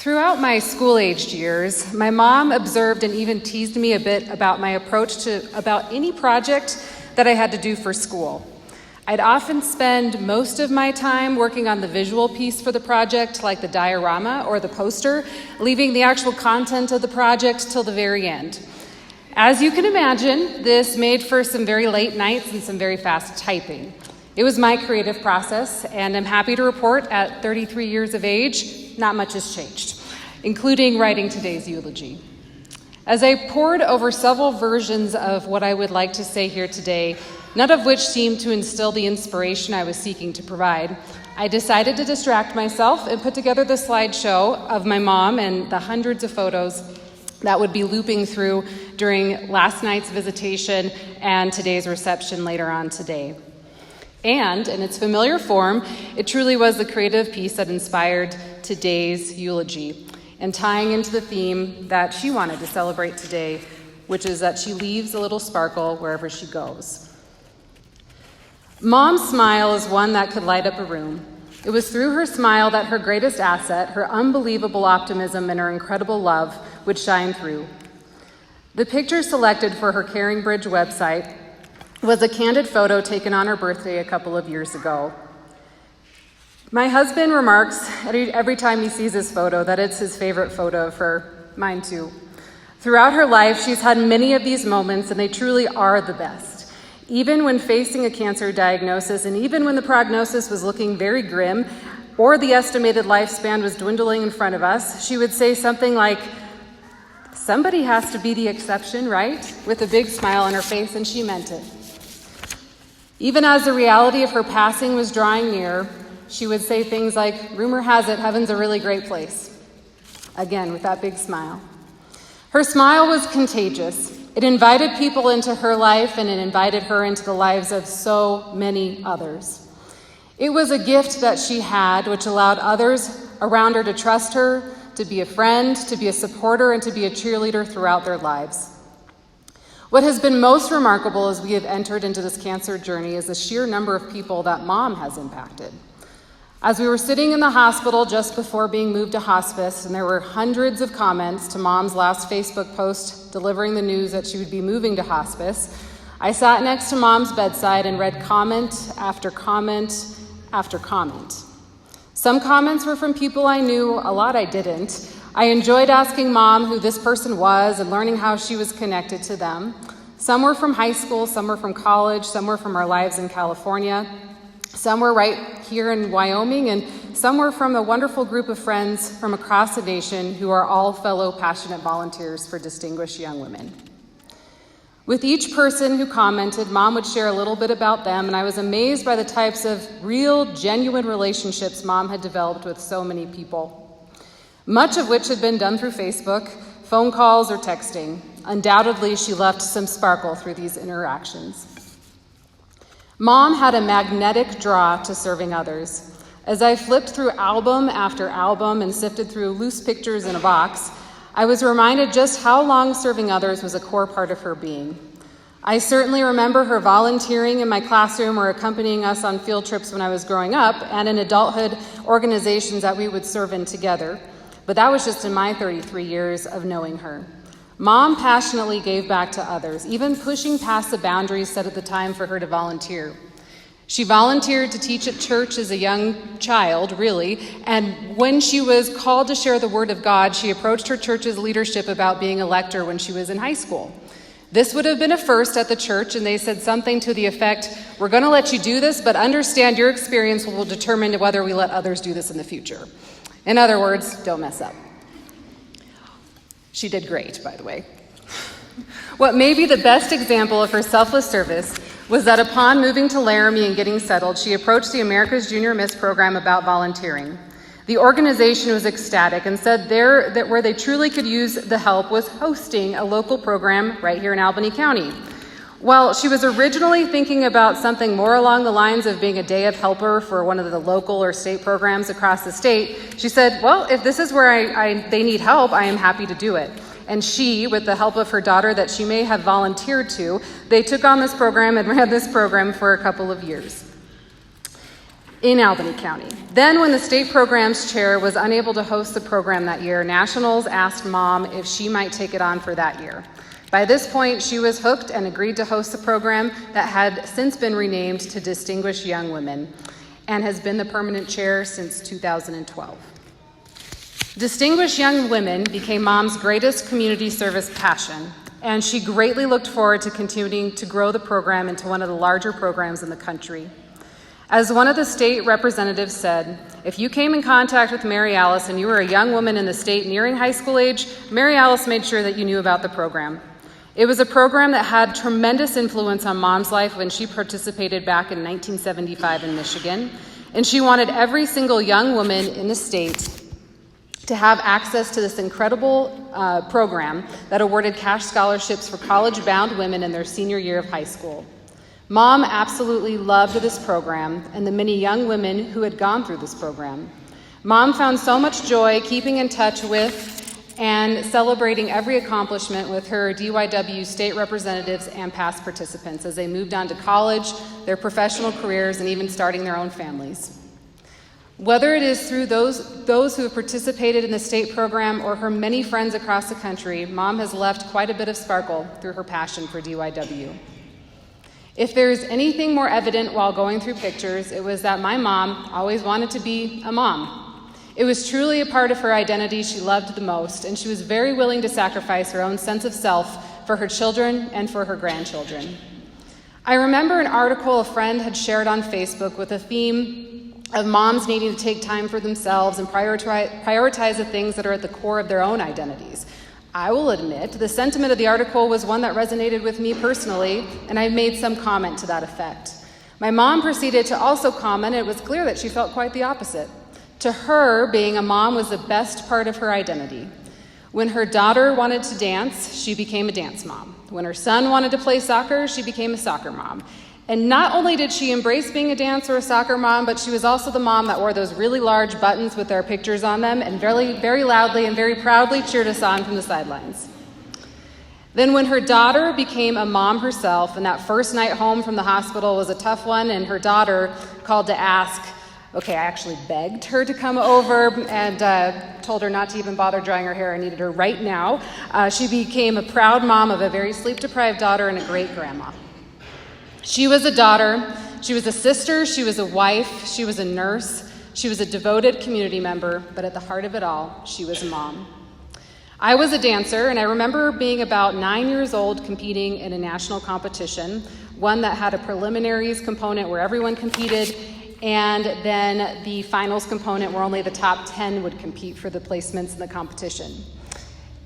Throughout my school-aged years, my mom observed and even teased me a bit about my approach to about any project that I had to do for school. I'd often spend most of my time working on the visual piece for the project, like the diorama or the poster, leaving the actual content of the project till the very end. As you can imagine, this made for some very late nights and some very fast typing. It was my creative process, and I'm happy to report at 33 years of age, not much has changed, including writing today's eulogy. As I pored over several versions of what I would like to say here today, none of which seemed to instill the inspiration I was seeking to provide, I decided to distract myself and put together the slideshow of my mom and the hundreds of photos that would be looping through during last night's visitation and today's reception later on today. And in its familiar form, it truly was the creative piece that inspired today's eulogy, and tying into the theme that she wanted to celebrate today, which is that she leaves a little sparkle wherever she goes. Mom's smile is one that could light up a room. It was through her smile that her greatest asset, her unbelievable optimism and her incredible love, would shine through. The picture selected for her Caring Bridge website was a candid photo taken on her birthday a couple of years ago. My husband remarks every time he sees this photo that it's his favorite photo of her, mine too. Throughout her life, she's had many of these moments, and they truly are the best. Even when facing a cancer diagnosis, and even when the prognosis was looking very grim, or the estimated lifespan was dwindling in front of us, she would say something like, "Somebody has to be the exception, right?" with a big smile on her face, and she meant it. Even as the reality of her passing was drawing near, she would say things like, "Rumor has it, heaven's a really great place." Again, with that big smile. Her smile was contagious. It invited people into her life, and it invited her into the lives of so many others. It was a gift that she had, which allowed others around her to trust her, to be a friend, to be a supporter, and to be a cheerleader throughout their lives. What has been most remarkable as we have entered into this cancer journey is the sheer number of people that Mom has impacted. As we were sitting in the hospital just before being moved to hospice, and there were hundreds of comments to Mom's last Facebook post delivering the news that she would be moving to hospice, I sat next to Mom's bedside and read comment after comment after comment. Some comments were from people I knew, a lot I didn't. I enjoyed asking Mom who this person was and learning how she was connected to them. Some were from high school, some were from college, some were from our lives in California. Some were right here in Wyoming, and some were from a wonderful group of friends from across the nation who are all fellow passionate volunteers for distinguished young women. With each person who commented, Mom would share a little bit about them, and I was amazed by the types of real, genuine relationships Mom had developed with so many people. Much of which had been done through Facebook, phone calls, or texting. Undoubtedly, she left some sparkle through these interactions. Mom had a magnetic draw to serving others. As I flipped through album after album and sifted through loose pictures in a box, I was reminded just how long serving others was a core part of her being. I certainly remember her volunteering in my classroom or accompanying us on field trips when I was growing up, and in adulthood organizations that we would serve in together. But that was just in my 33 years of knowing her. Mom passionately gave back to others, even pushing past the boundaries set at the time for her to volunteer. She volunteered to teach at church as a young child, really, and when she was called to share the Word of God, she approached her church's leadership about being a lector when she was in high school. This would have been a first at the church, and they said something to the effect, "We're going to let you do this, but understand your experience will determine whether we let others do this in the future." In other words, don't mess up. She did great, by the way. What may be the best example of her selfless service was that upon moving to Laramie and getting settled, she approached the America's Junior Miss program about volunteering. The organization was ecstatic and said that where they truly could use the help was hosting a local program right here in Albany County. While she was originally thinking about something more along the lines of being a day of helper for one of the local or state programs across the state, she said, "Well, if this is where they need help, I am happy to do it." And she, with the help of her daughter that she may have volunteered to, they took on this program and ran this program for a couple of years. in Albany County. Then, when the state programs chair was unable to host the program that year, Nationals asked Mom if she might take it on for that year. By this point, she was hooked and agreed to host the program that had since been renamed to Distinguished Young Women and has been the permanent chair since 2012. Distinguished Young Women became Mom's greatest community service passion, and she greatly looked forward to continuing to grow the program into one of the larger programs in the country. As one of the state representatives said, if you came in contact with Maryalice and you were a young woman in the state nearing high school age, Maryalice made sure that you knew about the program. It was a program that had tremendous influence on Mom's life when she participated back in 1975 in Michigan, and she wanted every single young woman in the state to have access to this incredible program that awarded cash scholarships for college-bound women in their senior year of high school. Mom absolutely loved this program and the many young women who had gone through this program. Mom found so much joy keeping in touch with and celebrating every accomplishment with her DYW state representatives and past participants as they moved on to college, their professional careers, and even starting their own families. Whether it is through those who have participated in the state program or her many friends across the country, Mom has left quite a bit of sparkle through her passion for DYW. If there's anything more evident while going through pictures, it was that my mom always wanted to be a mom. It was truly a part of her identity she loved the most, and she was very willing to sacrifice her own sense of self for her children and for her grandchildren. I remember an article a friend had shared on Facebook with a theme of moms needing to take time for themselves and prioritize the things that are at the core of their own identities. I will admit, the sentiment of the article was one that resonated with me personally, and I made some comment to that effect. My mom proceeded to also comment, and it was clear that she felt quite the opposite. To her, being a mom was the best part of her identity. When her daughter wanted to dance, she became a dance mom. When her son wanted to play soccer, she became a soccer mom. And not only did she embrace being a dance or a soccer mom, but she was also the mom that wore those really large buttons with our pictures on them and very, very loudly and very proudly cheered us on from the sidelines. Then when her daughter became a mom herself, and that first night home from the hospital was a tough one, and her daughter called to ask, I actually begged her to come over and told her not to even bother drying her hair. I needed her right now. She became a proud mom of a very sleep-deprived daughter and a great grandma. She was a daughter, she was a sister, she was a wife, she was a nurse, she was a devoted community member, but at the heart of it all, she was a mom. I was a dancer, and I remember being about 9 years old competing in a national competition, one that had a preliminaries component where everyone competed, and then the finals component where only the top 10 would compete for the placements in the competition.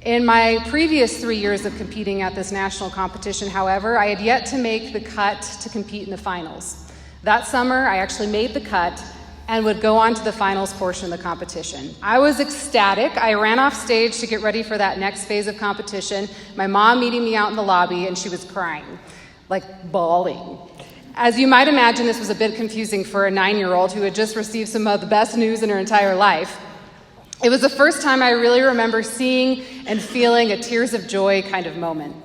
In my previous 3 years of competing at this national competition, however, I had yet to make the cut to compete in the finals. That summer, I actually made the cut and would go on to the finals portion of the competition. I was ecstatic. I ran off stage to get ready for that next phase of competition, my mom meeting me out in the lobby, and she was crying, like bawling. As you might imagine, this was a bit confusing for a 9-year-old who had just received some of the best news in her entire life. It was the first time I really remember seeing and feeling a tears of joy kind of moment.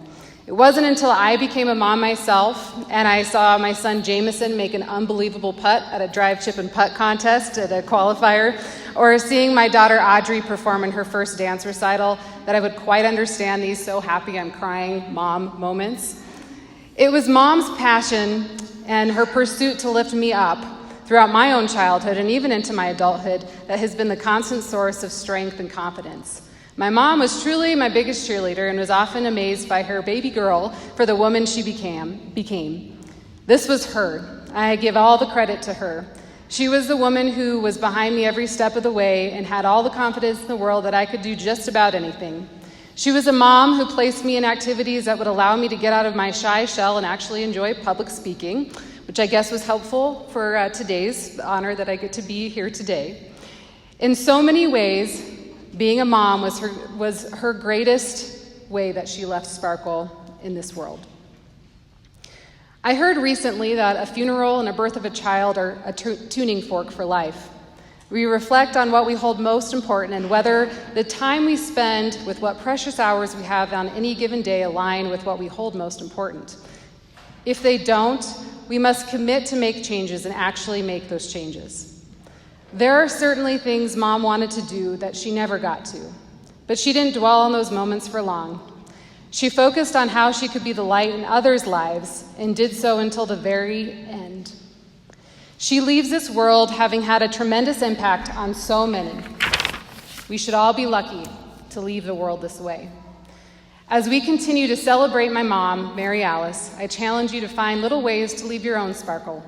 It wasn't until I became a mom myself and I saw my son Jameson make an unbelievable putt at a drive, chip, and putt contest at a qualifier, or seeing my daughter Audrey perform in her first dance recital that I would quite understand these so happy I'm crying mom moments. It was Mom's passion and her pursuit to lift me up throughout my own childhood and even into my adulthood that has been the constant source of strength and confidence. My mom was truly my biggest cheerleader and was often amazed by her baby girl for the woman she became. This was her. I give all the credit to her. She was the woman who was behind me every step of the way and had all the confidence in the world that I could do just about anything. She was a mom who placed me in activities that would allow me to get out of my shy shell and actually enjoy public speaking, which I guess was helpful for today's honor that I get to be here today. In so many ways, being a mom was her greatest way that she left sparkle in this world. I heard recently that a funeral and a birth of a child are a tuning fork for life. We reflect on what we hold most important and whether the time we spend with what precious hours we have on any given day align with what we hold most important. If they don't, we must commit to make changes and actually make those changes. There are certainly things Mom wanted to do that she never got to, but she didn't dwell on those moments for long. She focused on how she could be the light in others' lives and did so until the very end. She leaves this world having had a tremendous impact on so many. We should all be lucky to leave the world this way. As we continue to celebrate my mom, Maryalice, I challenge you to find little ways to leave your own sparkle.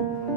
you.